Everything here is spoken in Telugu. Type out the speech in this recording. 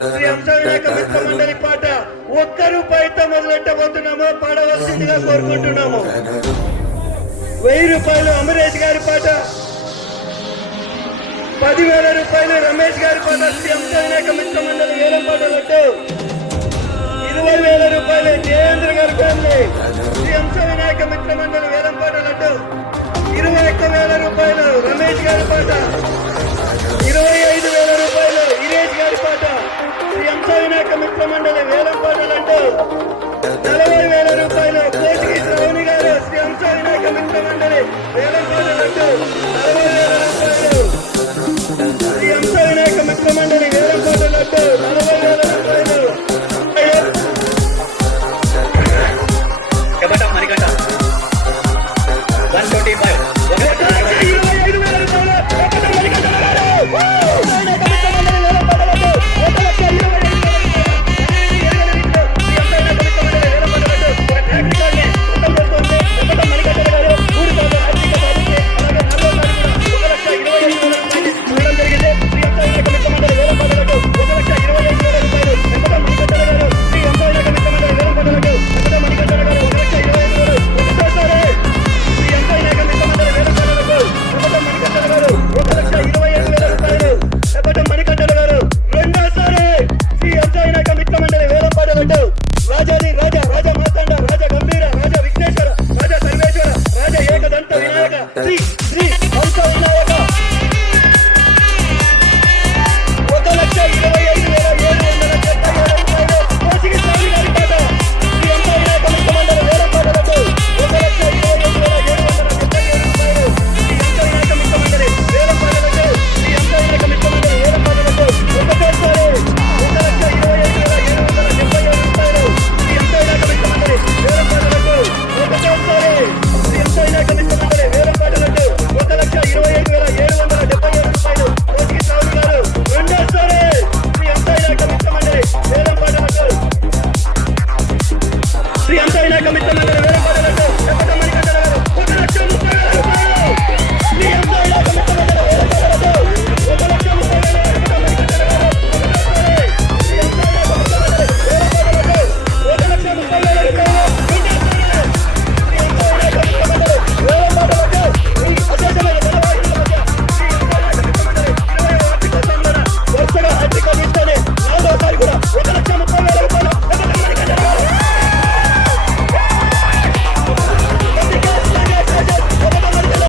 శ్రీ హంస వినాయక మిత్ర మండలి పాట ₹1 మొదలెట్టబోతున్నాము, పాడవలసిందిగా కోరుకుంటున్నాము. ₹1000 అమరేష్ గారి పాట, ₹10,000 రమేష్ గారి పాట. శ్రీ హంస వినాయక మిత్ర మండలి వేలం పాటలట్టు ₹20,000 జయేంద్ర గారి ఫ్యామిలీ. శ్రీ హంస వినాయక మిత్ర మండలి వేలం పాటలట్టు ₹21,000 రమేష్ గారి పాట, ₹25,000 ఇరేష్ గారి పాట. శ్రీ హంస వినాయక మిత్ర మండలి వేలం పాటలంటూ ₹40,000 కోటికి శ్రవణి గారు. శ్రీ హంస వినాయక మిత్ర మండలి వేలం పాటలంటూ